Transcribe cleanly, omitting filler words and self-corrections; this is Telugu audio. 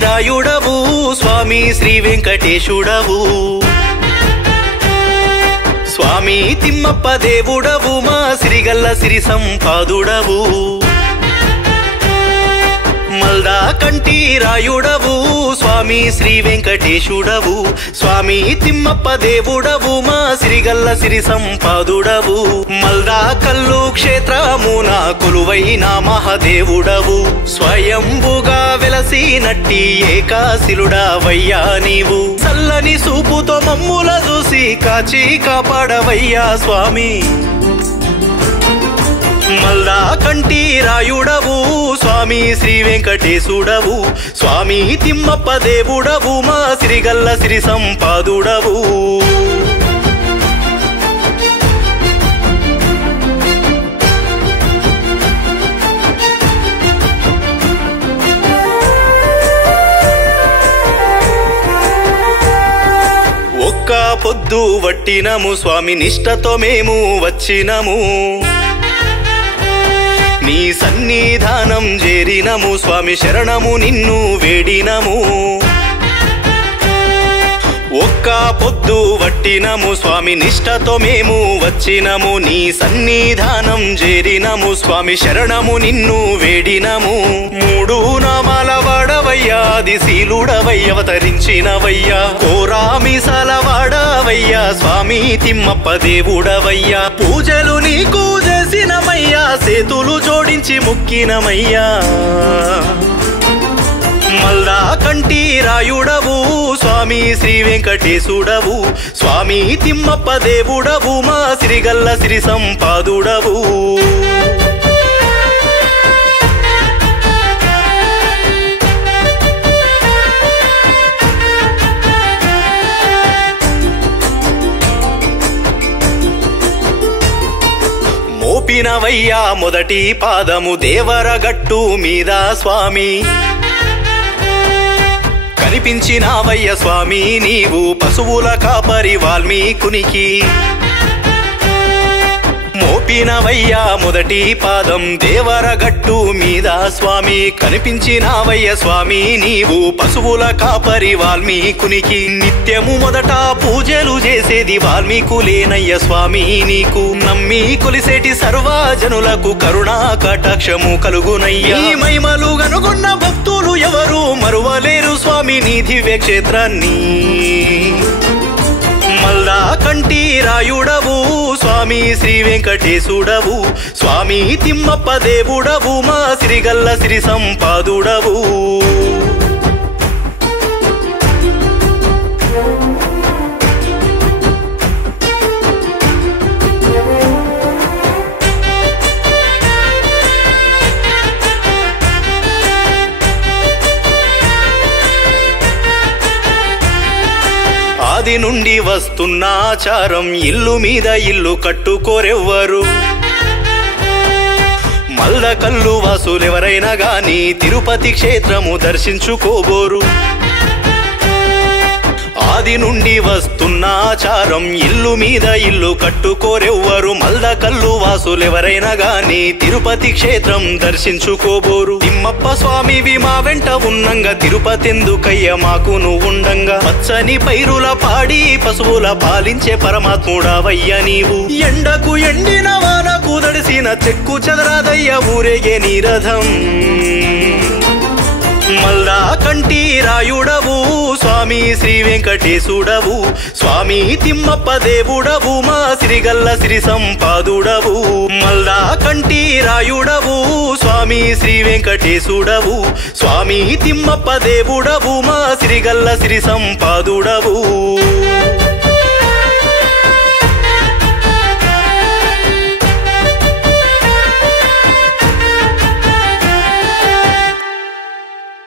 రాయుడవు స్వామి శ్రీ వెంకటేశుడవు స్వామి తిమ్మప్ప దేవుడవు మా సిరిగల్ల సిరి సంపాదుడవు మల్దా కంటి రాయుడవు స్వామి శ్రీ వెంకటేశుడవు స్వామి తిమ్మప్ప దేవుడవు మా సిరిగల్ల సిరి సంపాదుడవు మల్దా కల్లు క్షేత్రమున కొలువైన మహాదేవుడవు స్వయంభుగా వెలసినట్టి ఏకాశిలుడవయ్యా నీవు చల్లని సూపుతో మమ్ముల చూసి కాచి కాపాడవయ్యా స్వామి మల్దా కంటి రాయుడవు స్వామి శ్రీ వెంకటేశుడవు స్వామి తిమ్మప్ప దేవుడవు మా సిరిగల్ల సిరి సంపాదుడవు ఒక్క పొద్దు వట్టినము స్వామి నిష్టతో మేము వచ్చినము నీ సన్నిధానం చేరినము స్వామి శరణము నిన్ను వేడినము ఒక్క పొద్దు వట్టినము స్వామి నిష్టతో మేము వచ్చినము నీ సన్నిధానం చేరినము స్వామి శరణము నిన్ను వేడినము మూడు నామాల వాడవయ్యా ఆదిశీలుడవయ్య అవతరించినవయ్యా కోరామిసాల వాడవయ్యా స్వామి తిమ్మప్ప దేవుడవయ్యా పూజలు నీకు చేసినమయ్యా సేతులు జోడించి ముక్కినమయ్యా మల్దా కంటి రాయుడవు స్వామి శ్రీ వెంకటేశుడవు స్వామి తిమ్మప్ప దేవుడవు మా సిరిగల్ల సిరి సంపాదుడవు మోపినవయ్యా మొదటి పాదము దేవరగట్టు మీద స్వామి కనిపించినావయ్య స్వామి నీవు పశువుల కాపరి వాల్మీకునికి మోపినవయ్యా మొదటి పాదం దేవరగట్టు మీద స్వామి కనిపించినావయ్య స్వామి నీవు పశువుల కాపరి వాల్మీకునికి నిత్యము మొదట పూజలు చేసేది వాల్మీకులేనయ్య స్వామి నీకు నమ్మి కొలిసేటి సర్వజనులకు కరుణా కటాక్షము కలుగునయ్యా నీ మహిమలు కనుగొన్న భక్తులు ఎవరు మరువలేరు స్వామి నీ దివ్య క్షేత్రాన్ని మల్దా కంటి రాయుడవు స్వామి శ్రీ వెంకటేశుడవు స్వామి తిమ్మప్ప దేవుడవు మా సిరిగల్ల సిరి సంపాదుడవు ఆది నుండి వస్తున్న ఆచారం ఇల్లు మీద ఇల్లు కట్టుకోరెవ్వరు మల్ద కల్లు వాసులెవరైనా గాని తిరుపతి క్షేత్రము దర్శించుకోబోరు ఆది నుండి వస్తున్న ఆచారం ఇల్లు మీద ఇల్లు కట్టుకోరెవ్వరు మల్ద కల్లు వాసులెవరైనా గాని తిరుపతి క్షేత్రం దర్శించుకోబోరు తిమ్మప్ప స్వామివి మా వెంట ఉన్నంగా తిరుపతెందుకయ్య మాకు నువ్వుండంగా పచ్చని పైరుల పాడి పశువుల పాలించే పరమాత్ముడవయ్య నీవు ఎండకు ఎండిన వానకు దడిసిన చెక్కు చెదరాదయ్య ఊరేగే నీరథం మల్దా కంటి రాయుడవు స్వామి శ్రీ వెంకటేశుడవు స్వామి తిమ్మప్ప దేవుడవు మా సిరిగల్ల సిరి సంపాదుడవు మల్దా కంటి రాయుడవు స్వామి శ్రీ వెంకటేశుడవు స్వామి తిమ్మప్ప దేవుడవు మా సిరిగల్ల సిరి సంపాదుడవు